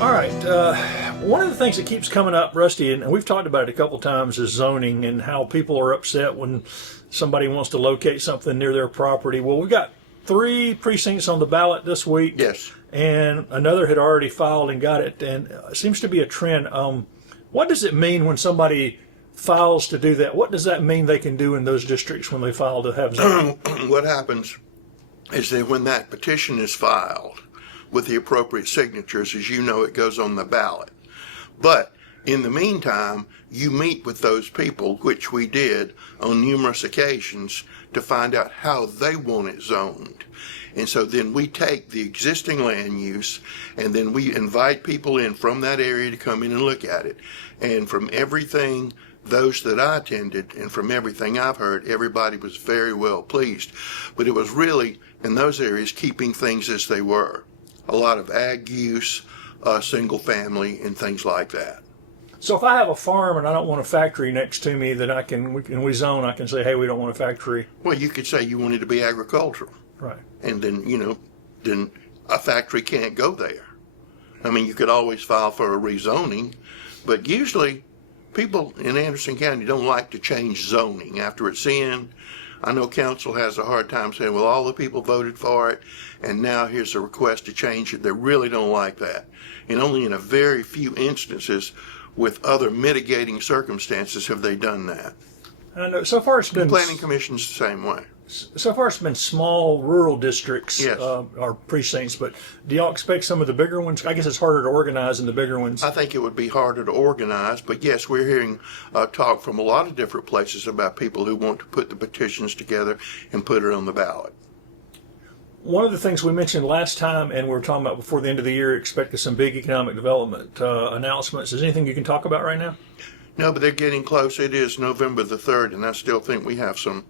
All right. One of the things that keeps coming up, Rusty, and we've talked about it a couple times, is zoning and how people are upset when somebody wants to locate something near their property. Well, we've got 3 precincts on the ballot this week. Yes. And another had already filed and got it. And it seems to be a trend. What does it mean when somebody files to do that? What does that mean they can do in those districts when they file to have zoning? What happens is that when that petition is filed with the appropriate signatures, as you know, it goes on the ballot. But in the meantime, you meet with those people, which we did on numerous occasions, to find out how they want it zoned. And so then we take the existing land use and then we invite people in from that area to come in and look at it. And from everything, those that I attended, and from everything I've heard, everybody was very well pleased. But it was really, in those areas, keeping things as they were. A lot of ag use, single family, and things like that. So if I have a farm and I don't want a factory next to me that we zone, I can say, hey, we don't want a factory. Well, you could say you want it to be agricultural. Right. And then, then a factory can't go there. I mean, you could always file for a rezoning, but usually people in Anderson County don't like to change zoning after it's in. I know council has a hard time saying, well, all the people voted for it, and now here's a request to change it. They really don't like that. And only in a very few instances with other mitigating circumstances have they done that. And I know so far it's been The planning commission's the same way. So far it's been small rural districts, Yes. Or precincts, but do y'all expect some of the bigger ones? I guess it's harder to organize in the bigger ones. I think it would be harder to organize, but yes, we're hearing talk from a lot of different places about people who want to put the petitions together and put it on the ballot. One of the things we mentioned last time, and we were talking about before the end of the year, expected some big economic development announcements. Is there anything you can talk about right now? No, but they're getting close. It is November the 3rd, and I still think we have some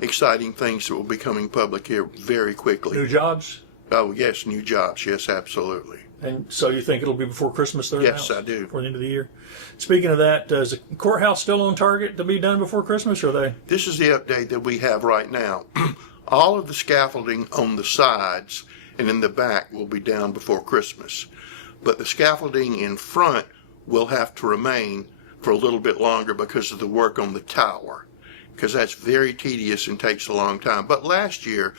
exciting things that will be coming public here very quickly. New jobs? Oh, yes, new jobs. Yes, absolutely. And so you think it'll be before Christmas? Yes, I do. Before the end of the year. Speaking of that, is the courthouse still on target to be done before Christmas, or are they? This is the update that we have right now. All of the scaffolding on the sides and in the back will be down before Christmas. But the scaffolding in front will have to remain for a little bit longer because of the work on the tower, because that's very tedious and takes a long time. But last year,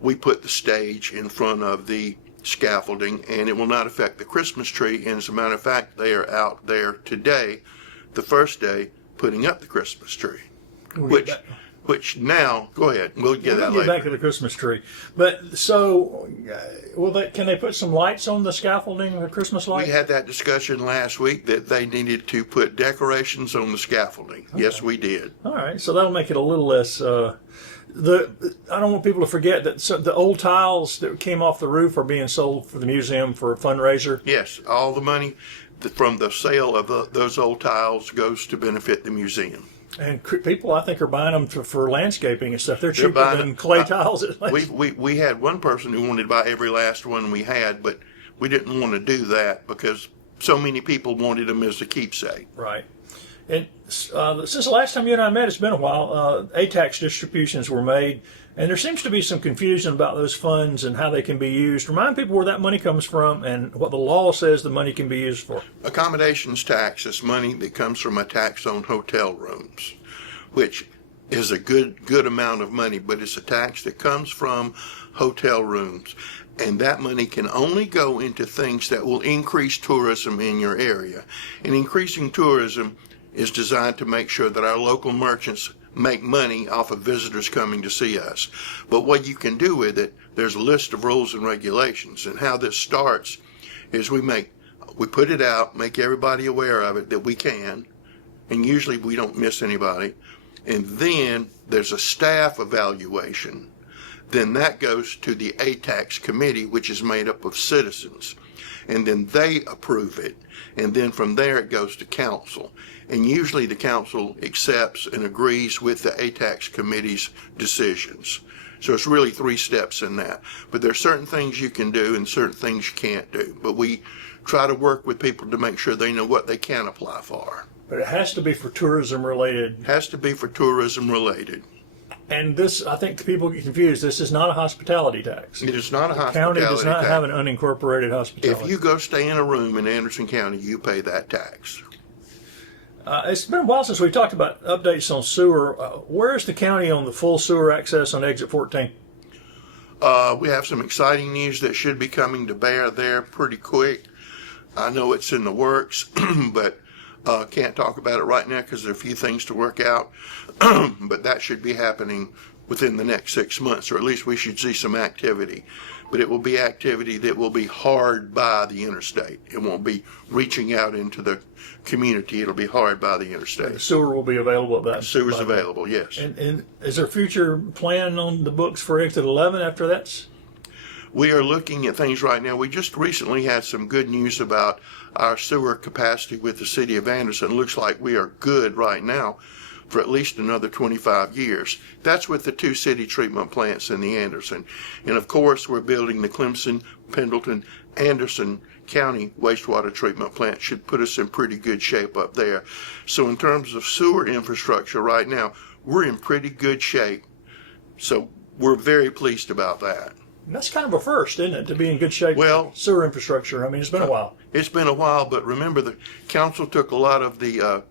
we put the stage in front of the scaffolding, and it will not affect the Christmas tree. And as a matter of fact, they are out there today, the first day, putting up the Christmas tree. Which now, go ahead, we'll get that later. Get back to the Christmas tree. But so, can they put some lights on the scaffolding, the Christmas lights? We had that discussion last week that they needed to put decorations on the scaffolding. Okay. Yes, we did. All right, so that'll make it a little less. I don't want people to forget that the old tiles that came off the roof are being sold for the museum for a fundraiser. Yes, all the money from the sale of those old tiles goes to benefit the museum. And people, I think, are buying them for landscaping and stuff. They're cheaper than clay tiles. We had one person who wanted to buy every last one we had, but we didn't want to do that because so many people wanted them as a keepsake. Right. And since the last time you and I met, it's been a while. ATAX distributions were made, and there seems to be some confusion about those funds and how they can be used. Remind people where that money comes from and what the law says the money can be used for. Accommodations tax is money that comes from a tax on hotel rooms, which is a good amount of money, but it's a tax that comes from hotel rooms. And that money can only go into things that will increase tourism in your area. And increasing tourism is designed to make sure that our local merchants make money off of visitors coming to see us. But what you can do with it, there's a list of rules and regulations. And how this starts is we put it out, make everybody aware of it that we can, and usually we don't miss anybody. And then there's a staff evaluation. Then that goes to the ATAX committee, which is made up of citizens. And then they approve it. And then from there it goes to council. And usually the council accepts and agrees with the ATAX committee's decisions. So it's really 3 steps in that. But there's certain things you can do and certain things you can't do. But we try to work with people to make sure they know what they can apply for. But it has to be for tourism related. It has to be for tourism related. And this, I think people get confused. This is not a hospitality tax. It is not a The hospitality county does not tax. have an unincorporated hospitality. If you go stay in a room in Anderson County, you pay that tax. It's been a while since we talked about updates on sewer. Where is the county on the full sewer access on exit 14? We have some exciting news that should be coming to bear there pretty quick. I know it's in the works, but can't talk about it right now because there are a few things to work out. But that should be happening within the next 6 months, or at least we should see some activity. But it will be activity that will be hard by the interstate. It won't be reaching out into the community. It'll be hard by the The interstate. sewer will be available at that. Sewer's by then. available, yes. And is there a future plan on the books for exit 11 after that's? We are looking at things right now. We just recently had some good news about our sewer capacity with the city of Anderson. It looks like we are good right now for at least another 25 years. That's with the 2 city treatment plants in the Anderson. And of course, we're building the Clemson, Pendleton, Anderson County wastewater treatment plant. Should put us in pretty good shape up there. So in terms of sewer infrastructure right now, we're in pretty good shape. So we're very pleased about that. And that's kind of a first, isn't it, to be in good shape? Well, sewer infrastructure. I mean, it's been a while. It's been a while, but remember the council took a lot of the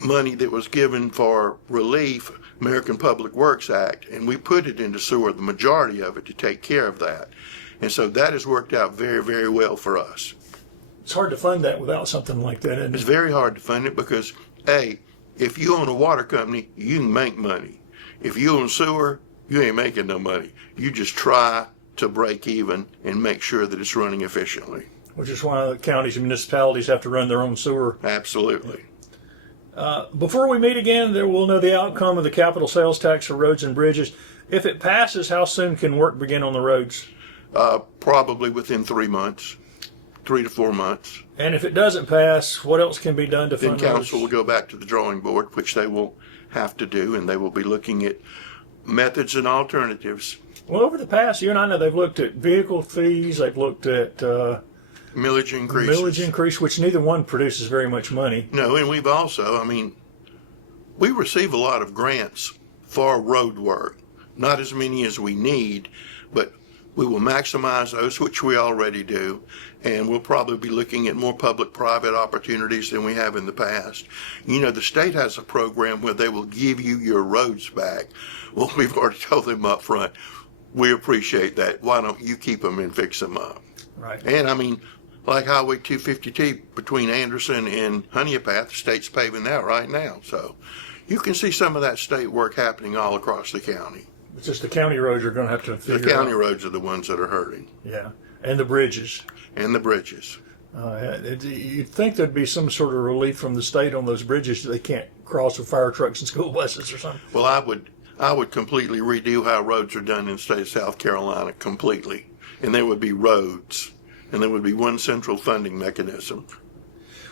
money that was given for relief, American Public Works Act, and we put it into sewer, the majority of it, to take care of that. And so that has worked out very, very well for us. It's hard to fund that without something like that, isn't It's it? very hard to fund it because, A, if you own a water company, you can make money. If you own sewer, you ain't making no money. You just try to break even and make sure that it's running efficiently. Which is why the counties and municipalities have to run their own sewer. Absolutely. Before we meet again, there we'll know the outcome of the capital sales tax for roads and bridges. If it passes, how soon can work begin on the roads? Probably within 3 months, 3 to 4 months. And if it doesn't pass, what else can be done to Then fund council will roads? go back to the drawing board, which they will have to do, and they will be looking at methods and alternatives. Well, over the past year and I know they've looked at vehicle fees, they've looked at Millage increases. millage increase, which neither one produces very much money. No, and we've also, we receive a lot of grants for road work. Not as many as we need, but we will maximize those, which we already do, and we'll probably be looking at more public-private opportunities than we have in the past. You know, the state has a program where they will give you your roads back. Well, we've already told them up front, we appreciate that. Why don't you keep them and fix them up? Right. And like Highway 252 between Anderson and Honeypath, the state's paving that right now. So you can see some of that state work happening all across the county. It's just the county roads are going to have to The figure county out. roads are the ones that are hurting, Yeah. And the bridges. and the bridges. You'd think there'd be some sort of relief from the state on those bridges that they can't cross with fire trucks and school buses or something. Well, I would completely redo how roads are done in the state of South Carolina completely, and there would be roads, and there would be one central funding mechanism.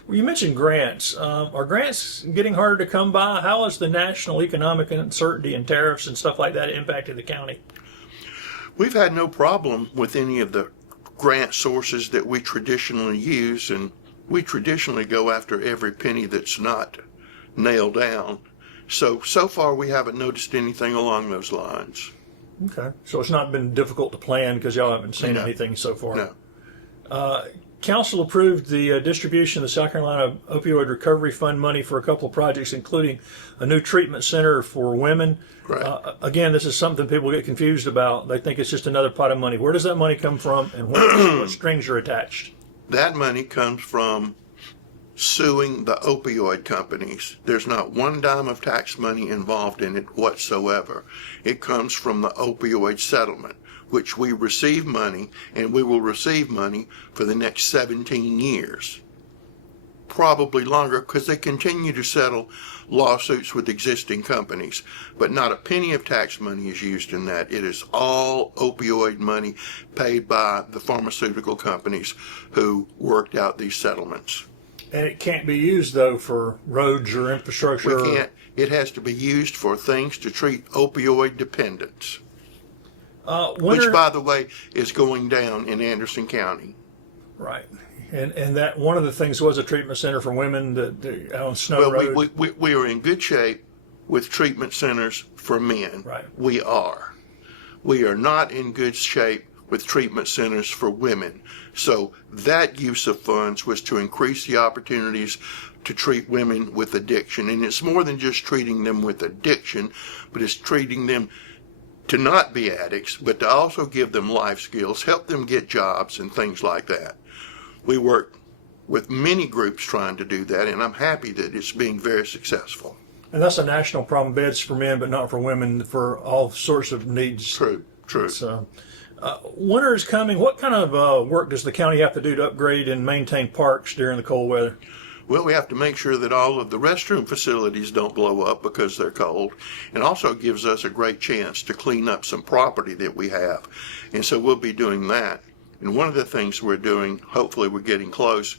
Well, you mentioned grants. Are grants getting harder to come by? How has the national economic uncertainty and tariffs and stuff like that impacted the county? We've had no problem with any of the grant sources that we traditionally use, and we traditionally go after every penny that's not nailed down. So far we haven't noticed anything along those lines. Okay. So it's not been difficult to plan because y'all haven't seen No. anything so far. No. Council approved the distribution of the South Carolina Opioid Recovery Fund money for a couple of projects, including a new treatment center for women. Right. Again, this is something people get confused about. They think it's just another pot of money. Where does that money come from, and what strings are attached? That money comes from suing the opioid companies. There's not one dime of tax money involved in it whatsoever. It comes from the opioid settlement, which we receive money, and we will receive money for the next 17 years. Probably longer, because they continue to settle lawsuits with existing companies. But not a penny of tax money is used in that. It is all opioid money paid by the pharmaceutical companies who worked out these settlements. And it can't be used, though, for roads or infrastructure. We can't. It has to be used for things to treat opioid dependence. Winter, which, by the way, is going down in Anderson County. right. And that one of the things was a treatment center for women that on Snow Well, Road. we are in good shape with treatment centers for men. Right. We are. We are not in good shape with treatment centers for women. So that use of funds was to increase the opportunities to treat women with addiction. And it's more than just treating them with addiction, but it's treating them to not be addicts, but to also give them life skills, help them get jobs and things like that. We work with many groups trying to do that, and I'm happy that it's being very successful. And that's a national problem, beds for men, but not for women, for all sorts of needs. True. So, winter is coming. What kind of work does the county have to do to upgrade and maintain parks during the cold weather? Well, we have to make sure that all of the restroom facilities don't blow up because they're cold. It also gives us a great chance to clean up some property that we have. And so we'll be doing that. And one of the things we're doing, hopefully we're getting close,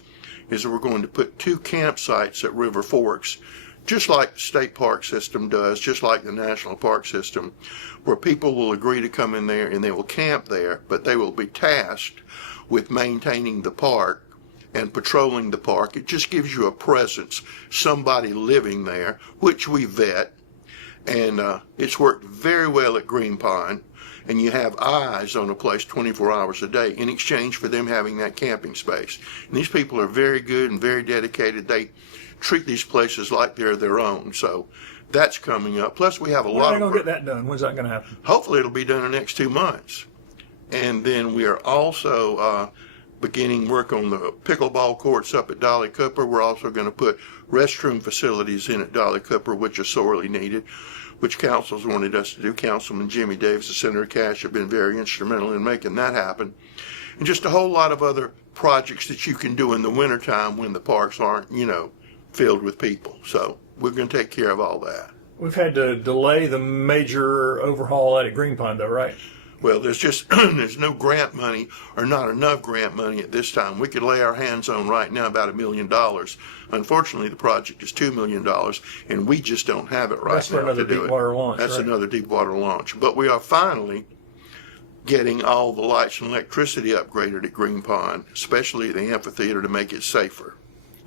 is that we're going to put 2 campsites at River Forks, just like the state park system does, just like the national park system, where people will agree to come in there and they will camp there, but they will be tasked with maintaining the park and patrolling the park. It just gives you a presence, somebody living there, which we vet. And it's worked very well at Green Pond. And you have eyes on a place 24 hours a day in exchange for them having that camping space. And these people are very good and very dedicated. They treat these places like they're their own. So that's coming up. Plus, we have a lot of. When are they going to get that done? When's that going to happen? Hopefully, it'll be done in the next 2 months. And then we are also beginning work on the pickleball courts up at Dolly Cooper. We're also going to put restroom facilities in at Dolly Cooper, which are sorely needed, which councils wanted us to do. Councilman Jimmy Davis and Senator Cash have been very instrumental in making that happen. And just a whole lot of other projects that you can do in the wintertime when the parks aren't, filled with people. So we're going to take care of all that. We've had to delay the major overhaul out at Green Pond, though, right? Well, there's no grant money, or not enough grant money at this time. We could lay our hands on right now about $1 million. Unfortunately, the project is $2 million, and we just don't have it right That's now for another to do deep water it. launch. That's right? another deep water launch. But we are finally getting all the lights and electricity upgraded at Green Pond, especially the amphitheater, to make it safer.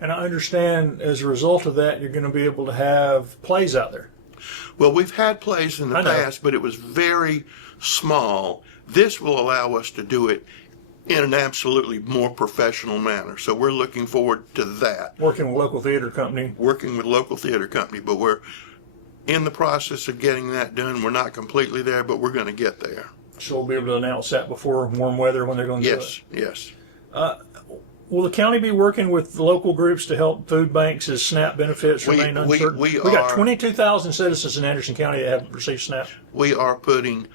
And I understand as a result of that, you're going to be able to have plays out there. Well, we've had plays in the past, but it was very small. This will allow us to do it in an absolutely more professional manner. So we're looking forward to that. Working with local theater company. But we're in the process of getting that done. We're not completely there, but we're going to get there. So we'll be able to announce that before warm weather when they're going to do it. Yes. Will the county be working with local groups to help food banks as SNAP benefits remain uncertain? We got 22,000 citizens in Anderson County that have received SNAP. We are putting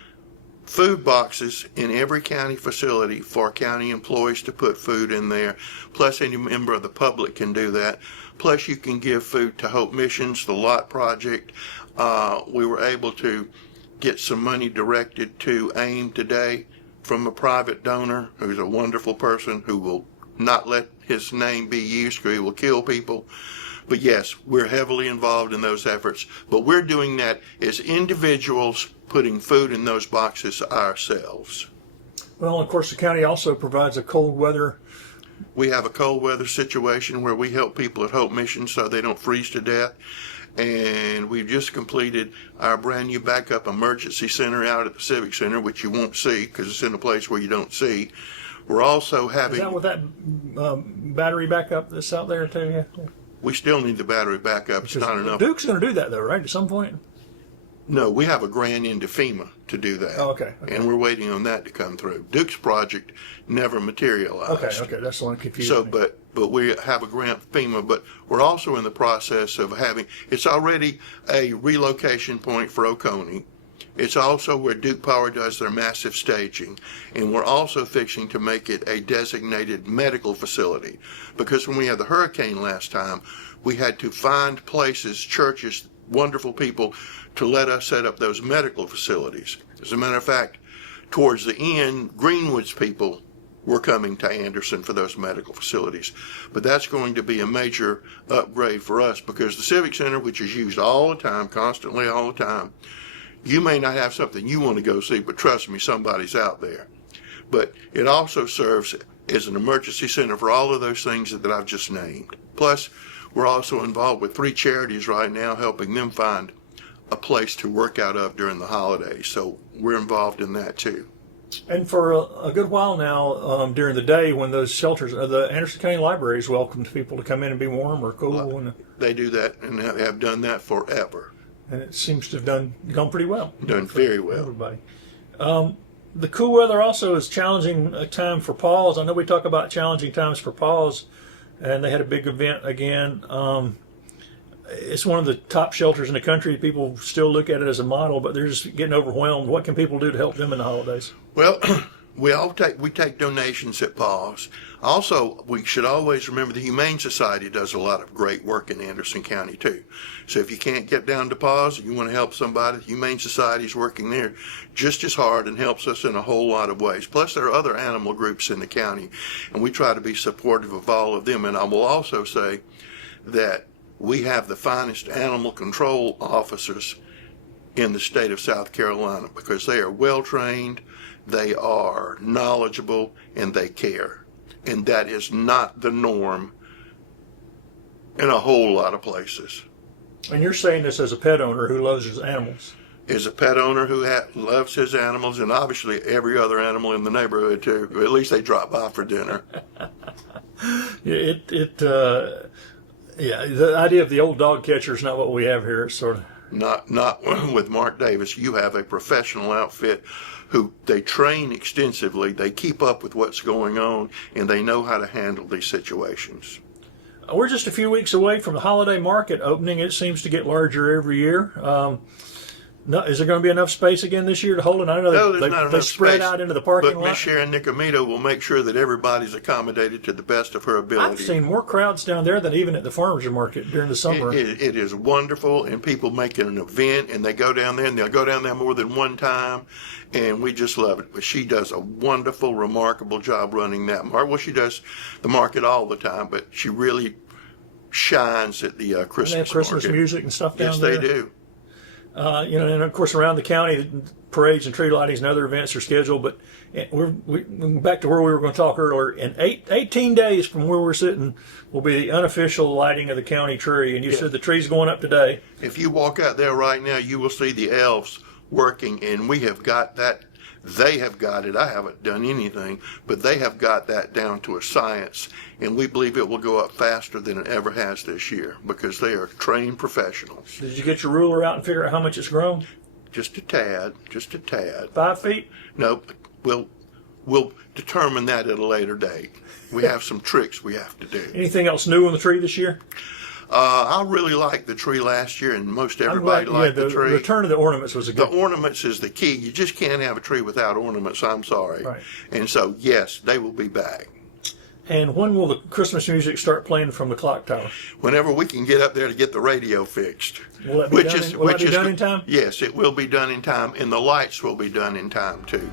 food boxes in every county facility for county employees to put food in there. Plus, any member of the public can do that. Plus, you can give food to Hope Missions, the Lot Project. We were able to get some money directed to AIM today from a private donor who's a wonderful person who will not let his name be used because he will kill people. But yes, we're heavily involved in those efforts. But we're doing that as individuals, putting food in those boxes ourselves. Well, of course, the county also provides a cold weather. We have a cold weather situation where we help people at Hope Mission so they don't freeze to death. And we've just completed our brand new backup emergency center out at the Civic Center, which you won't see because it's in a place where you don't see. We're also having... Is that with that battery backup that's out there too? Yeah. We still need the battery backup. It's not enough. Duke's going to do that though, right? At some point? No, we have a grant into FEMA to do that. Oh, okay. And we're waiting on that to come through. Duke's project never materialized. Okay, that's the one confusing. So, but we have a grant from FEMA, but we're also in the process of having, it's already a relocation point for Oconee. It's also where Duke Power does their massive staging. And we're also fixing to make it a designated medical facility. Because when we had the hurricane last time, we had to find places, churches, wonderful people to let us set up those medical facilities. As a matter of fact, towards the end, Greenwood's people were coming to Anderson for those medical facilities. But that's going to be a major upgrade for us because the Civic Center, which is used all the time, constantly all the time, You may not have something you want to go see, but trust me, somebody's out there. But it also serves as an emergency center for all of those things that I've just named. Plus, we're also involved with 3 charities right now, helping them find a place to work out of during the holidays. So we're involved in that too. And for a good while now, during the day when those shelters, the Anderson County Library has welcomed people to come in and be warm or cool. They do that and have done that forever. And it seems to have gone pretty well. Done very well. Everybody. The cool weather also is challenging a time for paws. I know we talk about challenging times for paws, and they had a big event again. It's one of the top shelters in the country. People still look at it as a model, but they're just getting overwhelmed. What can people do to help them in the holidays? Well, we take donations at PAWS. Also, we should always remember the Humane Society does a lot of great work in Anderson County too. So if you can't get down to PAWS, you want to help somebody, the Humane Society is working there just as hard and helps us in a whole lot of ways. Plus, there are other animal groups in the county, and we try to be supportive of all of them. And I will also say that we have the finest animal control officers in the state of South Carolina because they are well trained, they are knowledgeable, and they care. And that is not the norm in a whole lot of places. And you're saying this as a pet owner who loves his animals. As a pet owner who loves his animals, and obviously every other animal in the neighborhood too. At least they drop by for dinner. Yeah, the idea of the old dog catcher is not what we have here. It's sort of not with Mark Davis. You have a professional outfit who they train extensively. They keep up with what's going on, and they know how to handle these situations. We're just a few weeks away from the holiday market opening. It seems to get larger every year. Is there going to be enough space again this year to hold it? I know they spread out into the parking lot. But Miss Sharon Nicomito will make sure that everybody's accommodated to the best of her ability. I've seen more crowds down there than even at the farmers market during the summer. It is wonderful, and people make it an event, and they go down there, and they'll go down there more than one time, and we just love it. But she does a wonderful, remarkable job running that market. Well, she does the market all the time, but she really shines at the Christmas market. They have Christmas music and stuff down there. Yes, they do. And of course around the county, parades and tree lightings and other events are scheduled. But we're back to where we were going to talk earlier. In 18 days from where we're sitting will be the unofficial lighting of the county tree. And you said the tree's going up today. If you walk out there right now, you will see the elves working, and we have got that. They have got it. I haven't done anything, but they have got that down to a science, and we believe it will go up faster than it ever has this year because they are trained professionals. Did you get your ruler out and figure out how much it's grown? Just a tad. 5 feet? No, we'll determine that at a later date. We have some tricks we have to do. Anything else new on the tree this year? I really liked the tree last year, and most everybody liked the tree. The return of the ornaments was a good. The ornaments is the key. You just can't have a tree without ornaments. I'm sorry. Right. And so, yes, they will be back. And when will the Christmas music start playing from the clock tower? Whenever we can get up there to get the radio fixed. Will that be done in time? Yes, it will be done in time, and the lights will be done in time too.